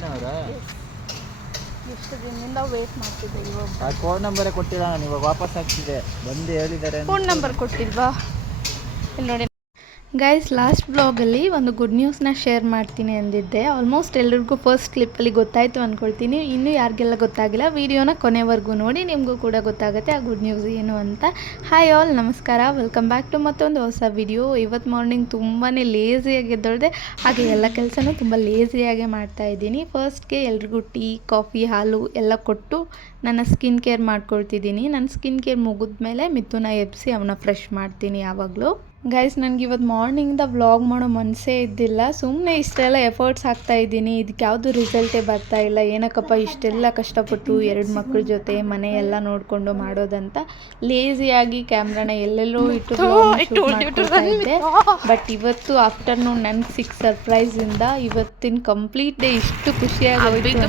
ನೀನವರಾ? ಎಷ್ಟು ದಿನದಿಂದ ವೇಟ್ ಮಾಡ್ತಿದ್ದೆ. ಇವಾಗ ಫೋನ್ ನಂಬರೇ ಕೊಟ್ಟಿಲ್ಲ ನಾನು, ಇವಾಗ ವಾಪಸ್ ಆಗ್ತಿದೆ. ಬಂದು ಹೇಳಿದ್ದಾರೆ. ಫೋನ್ ನಂಬರ್ ಕೊಟ್ಟಿಲ್ವಾ? ಇಲ್ಲಿ ನೋಡಿ ಗೈಸ್, ಲಾಸ್ಟ್ ಬ್ಲಾಗಲ್ಲಿ ಒಂದು ಗುಡ್ ನ್ಯೂಸ್ನ ಶೇರ್ ಮಾಡ್ತೀನಿ ಅಂದಿದ್ದೆ. ಆಲ್ಮೋಸ್ಟ್ ಎಲ್ರಿಗೂ ಫಸ್ಟ್ ಕ್ಲಿಪ್ಪಲ್ಲಿ ಗೊತ್ತಾಯಿತು ಅಂದ್ಕೊಳ್ತೀನಿ. ಇನ್ನೂ ಯಾರಿಗೆಲ್ಲ ಗೊತ್ತಾಗಿಲ್ಲ, ವೀಡಿಯೋನ ಕೊನೆವರೆಗೂ ನೋಡಿ, ನಿಮಗೂ ಕೂಡ ಗೊತ್ತಾಗುತ್ತೆ ಆ ಗುಡ್ ನ್ಯೂಸ್ ಏನು ಅಂತ. ಹಾಯ್ ಆಲ್, ನಮಸ್ಕಾರ, ವೆಲ್ಕಮ್ ಬ್ಯಾಕ್ ಟು ಮತ್ತೊಂದು ಹೊಸ ವಿಡಿಯೋ. ಇವತ್ತು ಮಾರ್ನಿಂಗ್ ತುಂಬಾ ಲೇಸಿಯಾಗಿ ಎದ್ದೊಳ್ದೆ, ಹಾಗೆ ಎಲ್ಲ ಕೆಲಸನೂ ತುಂಬ ಲೇಸಿಯಾಗೆ ಮಾಡ್ತಾಯಿದ್ದೀನಿ. ಫಸ್ಟ್ಗೆ ಎಲ್ರಿಗೂ ಟೀ, ಕಾಫಿ, ಹಾಲು ಎಲ್ಲ ಕೊಟ್ಟು ನನ್ನ ಸ್ಕಿನ್ ಕೇರ್ ಮಾಡ್ಕೊಳ್ತಿದ್ದೀನಿ. ನನ್ನ ಸ್ಕಿನ್ ಕೇರ್ ಮುಗಿದ್ಮೇಲೆ ಮಿಥುನ ಎಬ್ಬಿಸಿ ಅವನ್ನ ಫ್ರೆಶ್ ಮಾಡ್ತೀನಿ ಯಾವಾಗಲೂ. ಗೈಸ್, ನನಗೆ ಇವತ್ತು ಮಾರ್ನಿಂಗಿಂದ ವ್ಲಾಗ್ ಮಾಡೋ ಮನಸ್ಸೇ ಇದ್ದಿಲ್ಲ. ಸುಮ್ಮನೆ ಇಷ್ಟೆಲ್ಲ ಎಫರ್ಟ್ಸ್ ಹಾಕ್ತಾಯಿದ್ದೀನಿ, ಇದಕ್ಕೆ ಯಾವುದು ರಿಸಲ್ಟೇ ಬರ್ತಾ ಇಲ್ಲ. ಏನಕ್ಕಪ್ಪ ಇಷ್ಟೆಲ್ಲ ಕಷ್ಟಪಟ್ಟು 2 ಮಕ್ಕಳ ಜೊತೆ ಮನೆಯೆಲ್ಲ ನೋಡಿಕೊಂಡು ಮಾಡೋದಂತ ಲೇಸಿಯಾಗಿ ಕ್ಯಾಮ್ರಾನ ಎಲ್ಲೆಲ್ಲೋ ಇಟ್ಟು ಇದ್ದೆ. ಬಟ್ ಇವತ್ತು ಆಫ್ಟರ್ನೂನ್ ನನಗೆ ಸಿಕ್ಕ ಸರ್ಪ್ರೈಸಿಂದ ಇವತ್ತಿನ ಕಂಪ್ಲೀಟ್ ಡೇ ಇಷ್ಟು ಖುಷಿಯಾಗೋಯ್ತು.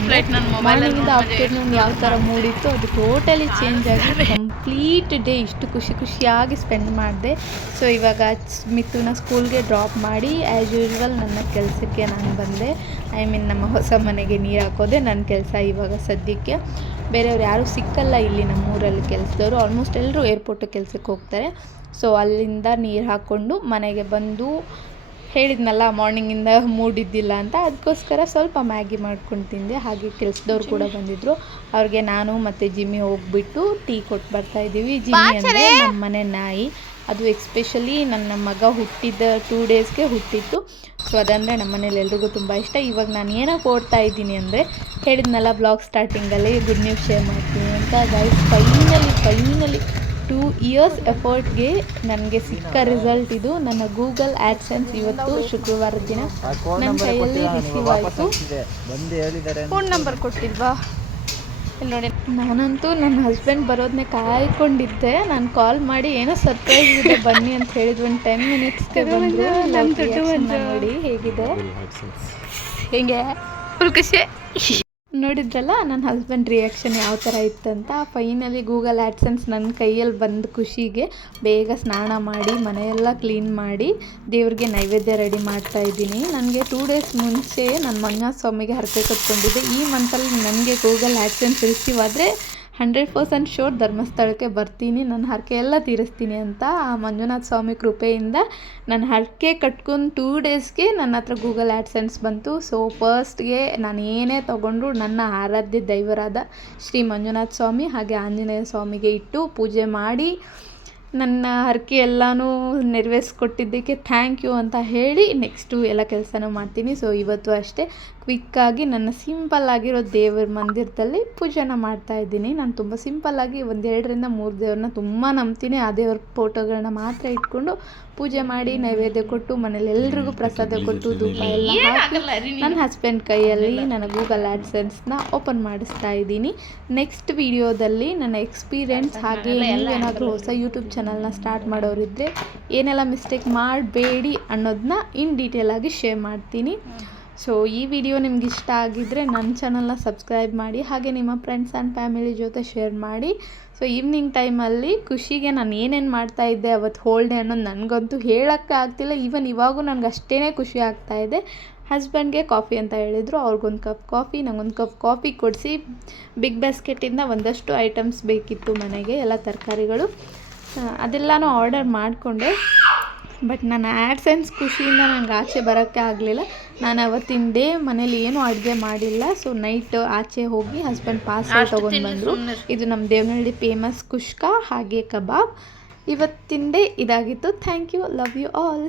ಮಾರ್ನಿಂಗಿಂದ ಆಫ್ಟರ್ನೂನ್ ಯಾವ ಥರ ಮೂಡಿತ್ತು ಅದು ಟೋಟಲಿ ಚೇಂಜ್ ಆಗಿ ಕಂಪ್ಲೀಟ್ ಡೇ ಇಷ್ಟು ಖುಷಿಯಾಗಿ ಸ್ಪೆಂಡ್ ಮಾಡಿದೆ. ಸೊ ಇವಾಗ ಮಿಥುನ ಸ್ಕೂಲ್ಗೆ ಡ್ರಾಪ್ ಮಾಡಿ ಆ್ಯಸ್ ಯೂಶ್ವಲ್ ನನ್ನ ಕೆಲಸಕ್ಕೆ ನಾನು ಬಂದೆ. ನಮ್ಮ ಹೊಸ ಮನೆಗೆ ನೀರು ಹಾಕೋದೆ ನನ್ನ ಕೆಲಸ ಇವಾಗ ಸದ್ಯಕ್ಕೆ. ಬೇರೆಯವ್ರು ಯಾರೂ ಸಿಕ್ಕಲ್ಲ ಇಲ್ಲಿ ನಮ್ಮೂರಲ್ಲಿ ಕೆಲಸದವರು. ಆಲ್ಮೋಸ್ಟ್ ಎಲ್ಲರೂ ಏರ್ಪೋರ್ಟಿಗೆ ಕೆಲಸಕ್ಕೆ ಹೋಗ್ತಾರೆ. ಸೊ ಅಲ್ಲಿಂದ ನೀರು ಹಾಕ್ಕೊಂಡು ಮನೆಗೆ ಬಂದು ಹೇಳಿದ್ನಲ್ಲ ಮಾರ್ನಿಂಗಿಂದ ಮೂಡಿದ್ದಿಲ್ಲ ಅಂತ, ಅದಕ್ಕೋಸ್ಕರ ಸ್ವಲ್ಪ ಮ್ಯಾಗಿ ಮಾಡ್ಕೊಂಡು ತಿಂದೆ. ಹಾಗೆ ಕೆಲಸದವ್ರು ಕೂಡ ಬಂದಿದ್ದರು. ಅವ್ರಿಗೆ ನಾನು ಮತ್ತು ಜಿಮ್ಮಿ ಹೋಗ್ಬಿಟ್ಟು ಟೀ ಕೊಟ್ಟು ಬರ್ತಾಯಿದ್ದೀವಿ. ಜಿಮ್ಮಿ ಅಂದರೆ ನಮ್ಮ ಮನೆ ನಾಯಿ. ಅದು ಎಕ್ಸ್ಪೆಷಲಿ ನನ್ನ ಮಗ ಹುಟ್ಟಿದ 2 ಡೇಸ್ಗೆ ಹುಟ್ಟಿತ್ತು. ಸೊ ಅದಂದರೆ ನಮ್ಮ ಮನೇಲಿ ಎಲ್ರಿಗೂ ತುಂಬ ಇಷ್ಟ. ಇವಾಗ ನಾನು ಏನಕ್ಕೆ ಓಡ್ತಾ ಇದ್ದೀನಿ ಅಂದರೆ, ಹೇಳಿದ್ನಲ್ಲ ಬ್ಲಾಗ್ ಸ್ಟಾರ್ಟಿಂಗಲ್ಲಿ ಗುಡ್ ನ್ಯೂಸ್ ಶೇರ್ ಮಾಡ್ತೀನಿ ಅಂತ. ಗೈಸ್, ಫೈನಲಿ 2 ಇಯರ್ಸ್ ಎಫರ್ಟ್ಗೆ ನನಗೆ ಸಿಕ್ಕ ರಿಸಲ್ಟ್ ಇದು. ನನ್ನ ಗೂಗಲ್ ಆ್ಯಡ್ಸೆನ್ಸ್ ಇವತ್ತು ಶುಕ್ರವಾರದ ದಿನ ನನ್ನ ಕೈಯಲ್ಲಿ ರಿಸೀವ್ ಆಯಿತು. ಫೋನ್ ನಂಬರ್ ಕೊಟ್ಟಿಲ್ವಾ? ಇಲ್ಲಿ ನೋಡಿ, ನಾನಂತೂ ನನ್ನ ಹಸ್ಬೆಂಡ್ ಬರೋದನ್ನೇ ಕಾಯ್ಕೊಂಡಿದ್ದೆ. ನಾನು ಕಾಲ್ ಮಾಡಿ ಏನೋ ಸರ್ಪ್ರೈಸ್ ಇದೆ ಬನ್ನಿ ಅಂತ ಹೇಳಿದ್ರು. ಒಂದು 10 ಮಿನಿಟ್ಸ್ಗೆ ಬಂದರು. ನೋಡಿ ಹೇಗಿದೆ, ಹೇಗೆ ಫುಲ್ ಖುಷಿ ನೋಡಿದ್ರಲ್ಲ ನನ್ನ ಹಸ್ಬೆಂಡ್ ರಿಯಾಕ್ಷನ್ ಯಾವ ಥರ ಇತ್ತಂತ. ಫೈನಲಿ ಗೂಗಲ್ ಆ್ಯಡ್ಸೆನ್ಸ್ ನನ್ನ ಕೈಯಲ್ಲಿ ಬಂದ ಖುಷಿಗೆ ಬೇಗ ಸ್ನಾನ ಮಾಡಿ ಮನೆಯೆಲ್ಲ ಕ್ಲೀನ್ ಮಾಡಿ ದೇವ್ರಿಗೆ ನೈವೇದ್ಯ ರೆಡಿ ಮಾಡ್ತಾಯಿದ್ದೀನಿ. ನನಗೆ 2 ಡೇಸ್ ಮುಂಚೆ ನನ್ನ ಮಂಜುನಾಥ ಸ್ವಾಮಿಗೆ ಹರಕೆ ಕಟ್ಕೊಂಡಿದ್ದೆ. ಈ ಮಂತಲ್ಲಿ ನನಗೆ ಗೂಗಲ್ ಆ್ಯಡ್ಸೆನ್ಸ್ ರಿಸೀವ್ ಆದರೆ 100% ಶೋರ್ ಧರ್ಮಸ್ಥಳಕ್ಕೆ ಬರ್ತೀನಿ, ನನ್ನ ಹರಕೆ ಎಲ್ಲ ತೀರಿಸ್ತೀನಿ ಅಂತ. ಆ ಮಂಜುನಾಥ ಸ್ವಾಮಿ ಕೃಪೆಯಿಂದ ನನ್ನ ಹರಕೆ ಕಟ್ಕೊಂಡು 2 ಡೇಸ್ಗೆ ನನ್ನ ಹತ್ರ ಗೂಗಲ್ ಆ್ಯಡ್ಸೆನ್ಸ್ ಬಂತು. ಸೊ ಫಸ್ಟ್ಗೆ ನಾನು ಏನೇ ತೊಗೊಂಡ್ರು ನನ್ನ ಆರಾಧ್ಯ ದೈವರಾದ ಶ್ರೀ ಮಂಜುನಾಥ ಸ್ವಾಮಿ ಹಾಗೆ ಆಂಜನೇಯ ಸ್ವಾಮಿಗೆ ಇಟ್ಟು ಪೂಜೆ ಮಾಡಿ ನನ್ನ ಹರಕೆ ಎಲ್ಲನೂ ನೆರವೇರಿಸ್ಕೊಟ್ಟಿದ್ದಕ್ಕೆ ಥ್ಯಾಂಕ್ ಯು ಅಂತ ಹೇಳಿ ನೆಕ್ಸ್ಟು ಎಲ್ಲ ಕೆಲಸನೂ ಮಾಡ್ತೀನಿ. ಸೊ ಇವತ್ತು ಅಷ್ಟೇ ಕ್ವಿಕ್ಕಾಗಿ ನನ್ನ ಸಿಂಪಲ್ಲಾಗಿರೋ ದೇವರ ಮಂದಿರದಲ್ಲಿ ಪೂಜೆನ ಮಾಡ್ತಾಯಿದ್ದೀನಿ. ನಾನು ತುಂಬ ಸಿಂಪಲ್ಲಾಗಿ 1, 2ರಿಂದ 3 ದೇವ್ರನ್ನ ತುಂಬ ನಂಬ್ತೀನಿ. ಆ ದೇವ್ರ ಫೋಟೋಗಳನ್ನ ಮಾತ್ರ ಇಟ್ಕೊಂಡು ಪೂಜೆ ಮಾಡಿ ನೈವೇದ್ಯ ಕೊಟ್ಟು ಮನೇಲಿ ಎಲ್ರಿಗೂ ಪ್ರಸಾದ ಕೊಟ್ಟು ಧೂಪ ಎಲ್ಲ ಹಾಕಿ ನನ್ನ ಹಸ್ಬೆಂಡ್ ಕೈಯಲ್ಲಿ ನನ್ನ ಗೂಗಲ್ ಆ್ಯಡ್ಸೆನ್ಸ್ನ ಓಪನ್ ಮಾಡಿಸ್ತಾ ಇದ್ದೀನಿ. ನೆಕ್ಸ್ಟ್ ವಿಡಿಯೋದಲ್ಲಿ ನನ್ನ ಎಕ್ಸ್ಪೀರಿಯೆನ್ಸ್ ಹಾಗೆ ನೀವೇನಾದರೂ ಹೊಸ ಯೂಟ್ಯೂಬ್ ಚಾನಲ್ನ ಸ್ಟಾರ್ಟ್ ಮಾಡೋರಿದ್ದರೆ ಏನೆಲ್ಲ ಮಿಸ್ಟೇಕ್ ಮಾಡಬೇಡಿ ಅನ್ನೋದನ್ನ ಇನ್ ಡೀಟೇಲ್ ಆಗಿ ಶೇರ್ ಮಾಡ್ತೀನಿ. ಸೊ ಈ ವಿಡಿಯೋ ನಿಮ್ಗೆ ಇಷ್ಟ ಆಗಿದ್ದರೆ ನನ್ನ ಚಾನಲ್ನ ಸಬ್ಸ್ಕ್ರೈಬ್ ಮಾಡಿ, ಹಾಗೆ ನಿಮ್ಮ ಫ್ರೆಂಡ್ಸ್ ಆ್ಯಂಡ್ ಫ್ಯಾಮಿಲಿ ಜೊತೆ ಶೇರ್ ಮಾಡಿ. ಸೊ ಈವ್ನಿಂಗ್ ಟೈಮಲ್ಲಿ ಖುಷಿಗೆ ನಾನು ಏನೇನು ಮಾಡ್ತಾಯಿದ್ದೆ ಅವತ್ತು ಹೋಲ್ ಡೇ ಅನ್ನೋದು ನನಗಂತೂ ಹೇಳೋಕ್ಕೆ ಆಗ್ತಿಲ್ಲ. ಈವನ್ ಇವಾಗೂ ನನಗೆ ಅಷ್ಟೇ ಖುಷಿ ಆಗ್ತಾಯಿದೆ. ಹಸ್ಬೆಂಡ್ಗೆ ಕಾಫಿ ಅಂತ ಹೇಳಿದರು, ಅವ್ರಿಗೊಂದು ಕಪ್ ಕಾಫಿ, ನನಗೊಂದು ಕಪ್ ಕಾಫಿ ಕೊಡಿಸಿ ಬಿಗ್ ಬಾಸ್ಕೆಟಿಂದ ಒಂದಷ್ಟು ಐಟಮ್ಸ್ ಬೇಕಿತ್ತು ಮನೆಗೆ, ಎಲ್ಲ ತರಕಾರಿಗಳು, ಅದೆಲ್ಲನೂ ಆರ್ಡರ್ ಮಾಡಿಕೊಂಡೆ. ಬಟ್ ನನ್ನ ಆ್ಯಡ್ಸೆನ್ಸ್ ಖುಷಿಯಿಂದ ನನಗೆ ಆಚೆ ಬರೋಕ್ಕೆ ಆಗಲಿಲ್ಲ. ನಾನು ಅವತ್ತಿನ ಡೇ ಮನೇಲಿ ಏನೂ ಅಡುಗೆ ಮಾಡಿಲ್ಲ. ಸೊ ನೈಟ್ ಆಚೆ ಹೋಗಿ ಹಸ್ಬೆಂಡ್ ಪಾರ್ಸಲ್ ತೊಗೊಂಡು ಬಂದರು. ಇದು ನಮ್ಮ ದೇವನಹಳ್ಳಿ ಫೇಮಸ್ ಕುಷ್ಕ ಹಾಗೆ ಕಬಾಬ್. ಇವತ್ತಿನ ಡೇ ಇದಾಗಿತ್ತು. Thank you, love you all.